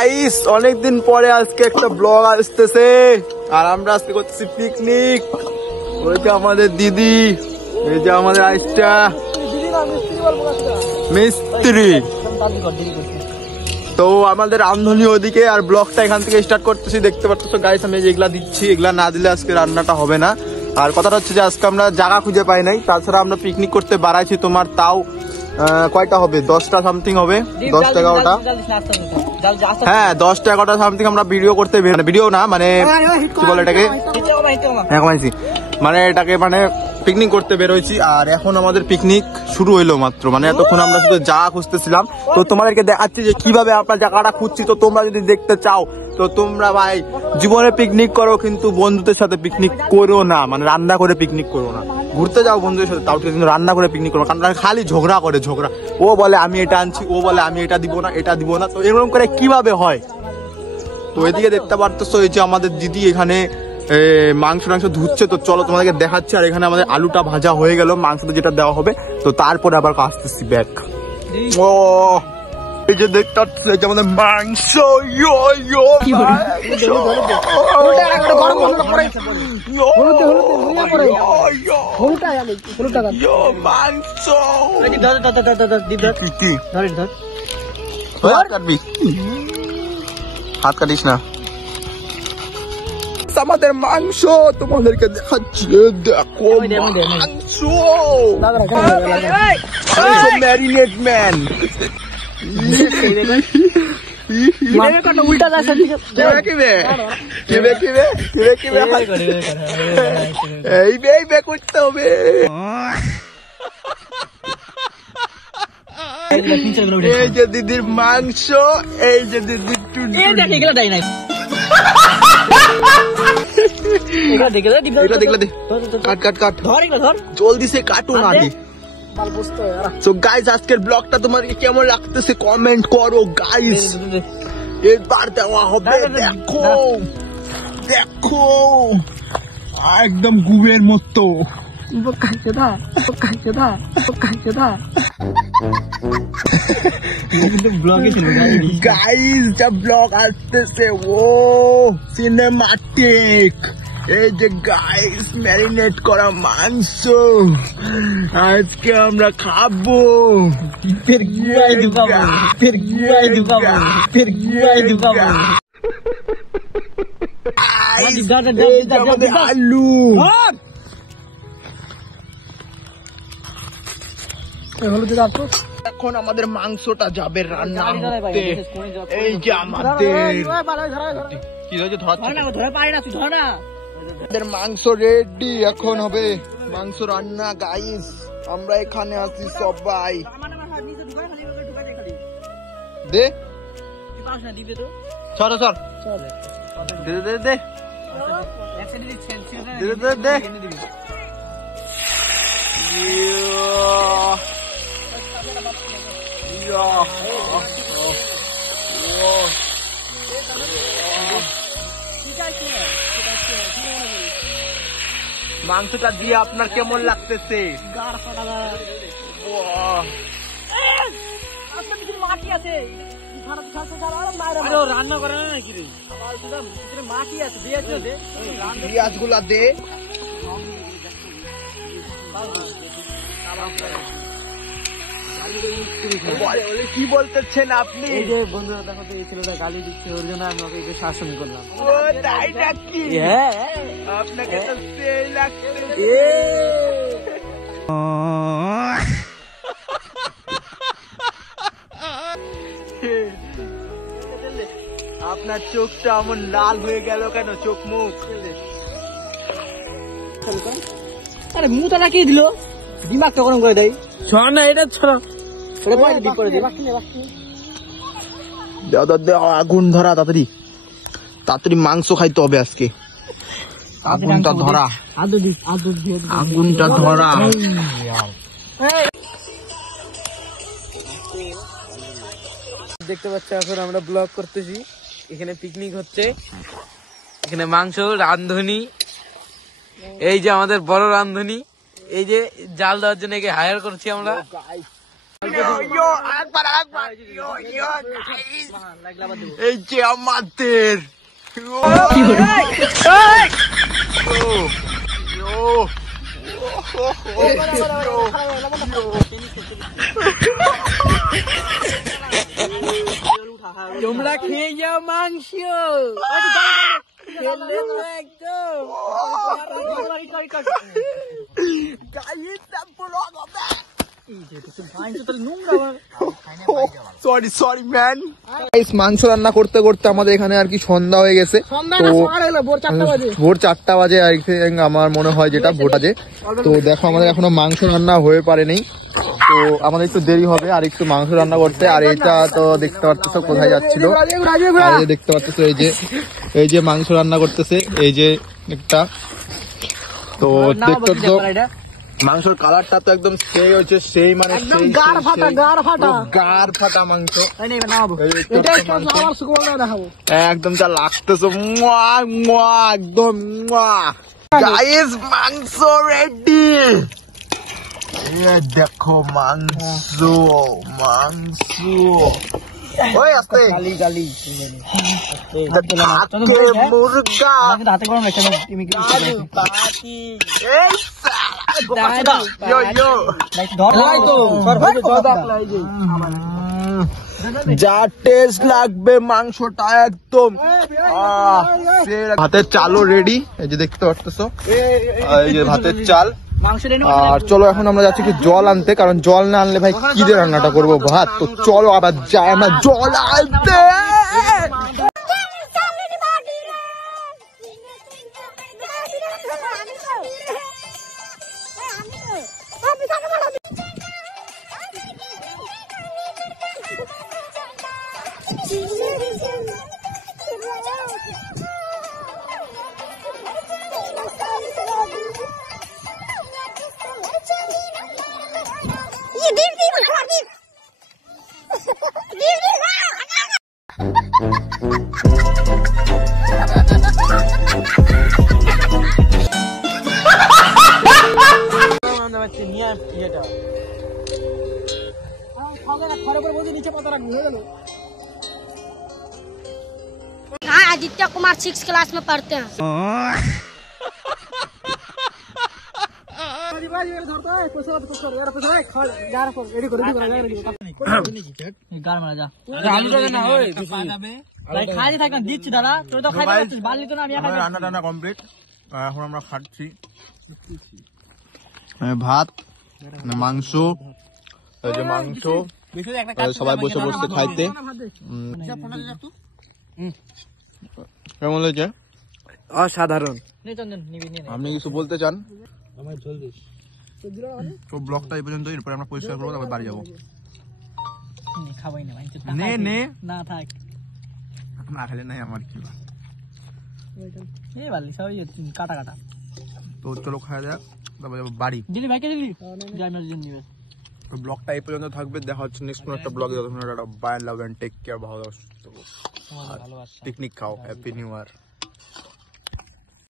Guys অনেকদিন পরে আজকে একটা ব্লগ আসতেছে আর আমরা আজকে করতেছি পিকনিক। ওই যে আমাদের দিদি, এই যে আমাদের আইসটা মিস্ত্রি, তো আমাদের রান্ধনি ওদিকে আর ব্লগটা এখান থেকে স্টার্ট করতেছি। দেখতে পাচ্ছ গাইস আমি যেগুলা দিচ্ছি, এগুলা না দিলে আজকে রান্নাটা হবে না। আর কথাটা হচ্ছে যে আজকে আমরা জায়গা খুঁজে পাই নাই, তাছাড়া আমরা পিকনিক করতে বাড়াইছি তোমার তাও কয়টা হবে, 10টা সামথিং হবে, 10-11টা। হ্যাঁ 10-11টা সামথিং আমরা ভিডিও করতে, ভিডিও না মানে কি বলে এটাকে, মানে এটাকে মানে পিকনিক করতে বেরোইছি। আর এখন আমাদের পিকনিক শুরু হইলো মাত্র, মানে এতক্ষণ আমরা শুধু জায়গা খুঁজতেছিলাম। তো তোমাদেরকে দেখাচ্ছি যে কিভাবে আপনার জায়গাটা খুঁজছি। তো তোমরা যদি দেখতে চাও তো তোমরা ভাই জীবনে পিকনিক করো, কিন্তু বন্ধুদের সাথে পিকনিক করো না, মানে রান্না করে পিকনিক করো না। ঘুরতে যাও বন্ধুদের সাথে, তাও কিন্তু রান্না করে পিকনিক করো, কারণ খালি ঝগড়া করে, ঝগড়া। ও বলে আমি এটা আনছি, ও বলে আমি এটা দিব না, এটা দিব না। তো এরকম করে কিভাবে হয়? তো এদিকে দেখতে পারতেছো এই যে আমাদের দিদি এখানে মাংস ধুচ্ছে। তো চলো তোমাদেরকে দেখাচ্ছি। আর এখানে আমাদের আলুটা ভাজা হয়ে গেল, মাংসটা যেটা দেওয়া হবে। তো তারপরে আবার আসতেছি ব্যাক। ও এই যে দেখতে পাচ্ছ এই যে আমাদের মাংস, হাত কাটিস না। আমাদের মাংস তোমাদেরকে দেখাচ্ছি, দেখো মাংস ম্যারিনেট ম্যান। উল্টা করতে হবে। এই যে দিদির মাংস, এই যে দিদির জলদি সে কাটুন আগে। তো গাইস আজকের ব্লগটা তোমাদেরকে কেমন লাগতেছে কমেন্ট করো গাইস। এবার দেওয়া হবে, দেখো দেখো একদম গুবের মতো। গাইস যা ব্লগ আসতেছে ও সিনেমাটিক। এই যে গাইস ম্যারিনেট করা মাংস আজকে আমরা খাবো। আলু এখন আমাদের মাংসটা যাবে রান্না হতে। এই যে আমাদের মাংস রেডি, এখন হবে মাংস রান্না গাইস। আমরা এখানে আছি সবাই। দে সর সর দে দে দে দে দে। মাংসটা দিয়ে আপনার কেমন লাগতেছে? রান্না করে নাকি মাটি আছে, পেঁয়াজ গুলা দে। কি বলতেছেন আপনি? এই যে বন্ধুরা দেখো তো এই ছেলেটা গালি দিচ্ছে, ওর জন্য আমি ওকে শাসন করলাম। তাই নাকি? হ্যাঁ আপনাকে তো সেই লাগছে। আপনার চোখটা এমন লাল হয়ে গেল কেন? চোখ মুখ আরে মুখটা লাগিয়ে দিল, দিমাগটা গরম করে দেয়। ছড়া না এটা ছড়া, আগুন ধরা, তাড়াতাড়ি তাড়াতাড়ি মাংস খাইতে হবে আজকে। আগুনটা ধরা, আগুনটা ধরা। দেখতে পাচ্ছ এখন আমরা ব্লগ করতেছি, এখানে পিকনিক হচ্ছে, এখানে মাংস রান্ধনি, এই যে আমাদের বড় রান্ধনি, এই যে জাল দেওয়ার জন্য একে হায়ার করছি আমরা। এই যে আমাদের তোমরা খেয়ে যাও মাংস খেলে তো একদম সরি ম্যান। মাংস রান্না করতে করতে আমাদের এখানে আর কি সন্ধ্যা হয়ে গেছে, তো ভোর 4টা বাজে আর কি আমার মনে হয়, যেটা ভোর বাজে। তো দেখো আমাদের এখনো মাংস রান্না হয়ে পারেনি, তো আমাদের একটু দেরি হবে আর একটু মাংস রান্না করতে। আর এটা তো দেখতে পাচ্ছ কোথায় যাচ্ছিল, দেখতে পাচ্ছ এই যে মাংস রান্না করতেছে, এই যে একটা। তো দেখতে তো মাংসের কালারটা তো একদম সেই হচ্ছে, সেই মানে গাড় ফাটা মাংস একদম যা লাগতেছে, একদম গাইস মাংস রেডি। দেখো মাংস ওই আসতে মুরগা যা টেস্ট লাগবে মাংসটা একদম। ভাতের চালও রেডি, এই যে দেখতে পাচ্ছ, এই যে ভাতের চাল। আর চলো এখন আমরা যাচ্ছি কি জল আনতে, কারণ জল না আনলে ভাই কি দিয়ে রান্নাটা করবো ভাত। তো চলো আবার যাই আমরা জল আনতে। आदित्य कुमार 6 क्लास में पढ़ते हैं। রান্না কমপ্লিট, এখন আমরা খাচ্ছি ভাত, মাংস, এই যে মাংস, সবাই বসে বসে খাইতে। কেমন হয়েছে? অসাধারণ। আপনি কিছু বলতে চান? তো ব্লগটা এই পর্যন্ত, এরপরে আমরা পরিষ্কার করবো, তারপর বাড়ি যাবো। না থাক, না খেলে নাই আমার কি কাটা কাটা। তো চলো খাওয়া যাক, তারপর যাবো বাড়ি। দিলি ভাইকে দিলি, তো ব্লগটা এই পর্যন্ত থাকবে, দেখা হচ্ছে নেক্সট কোনো একটা ব্লগে। Bye, love and take care, ভালো পিকনিক খাও, হ্যাপি নিউ ইয়ার।